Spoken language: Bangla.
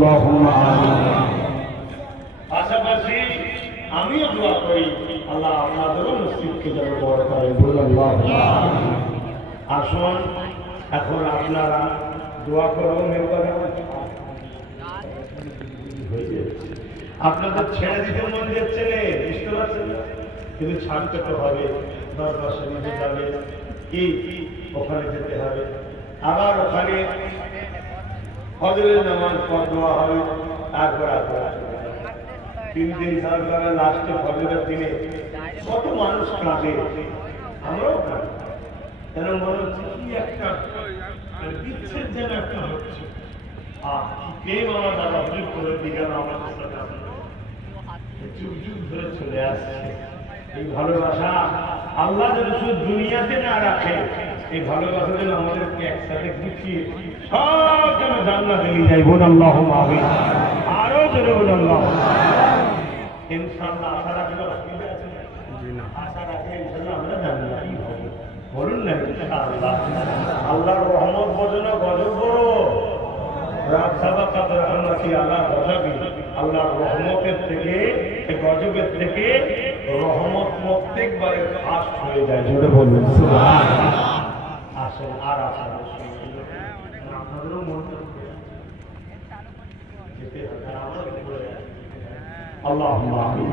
আল্লাহুম্মা আমিন। পাশাপাশি আমিও দোয়া করি আল্লাহ আপনাদেরও নসিবকে যেন বড় করে, বলুন আল্লাহুম্মা আমিন। আসুন এখন আপনারা দোয়া করুন। আপনাদের ছেড়ে দিতে মন যাচ্ছে না, বুঝতে পারছেন না, কিন্তু ছাড়তে তো হবে। দরবার শরীফে যাবে, কি ওখানে যেতে হবে, আবার ওখানে ফজরের নামাজ পড় দেওয়া হবে, তারপর আপনারা 3 দিন সরকার লাস্টে ফজরের দিনে কত মানুষ কাঁদে, আমরাও কাঁদি। কেন মনে হচ্ছে কি একটা বিচ্ছেদ যেন একটা হচ্ছে। প্রেম আমার দাদা হুজুর করে দিকে আমাদের সাথে যুগ যুগ ধরে চলে আসছে। এই ভালোবাসা আল্লাহ যদি শুধু দুনিয়াতে না রাখে, এই ভালোবাসা যেন আমাদেরকে একসাথে গুছিয়ে সব যেন জান্নাতে নিয়ে যায়, বলুন আল্লাহুম্মা আমিন। আরো জোরে বলুন আল্লাহুম্মা আমিন। ইনশাআল্লাহ আশা রাখলে অসুবিধা আছে না? আশা রাখলে ইনশাআল্লাহ আমরা জান্নাতি হব, বলুন না ইনশাআল্লাহ। আল্লাহর রহমত বোঝানো গজব বড়। আল্লাহর রহমতের থেকে, গজবের থেকে রহমত প্রত্যেকবারে ফাস্ট হয়ে যায়, জোরে বলুন সুবহানাল্লাহ। আসেন আর আসেন, আপনাদেরও মন যেতে হবে, আল্লাহুম্মা আমিন।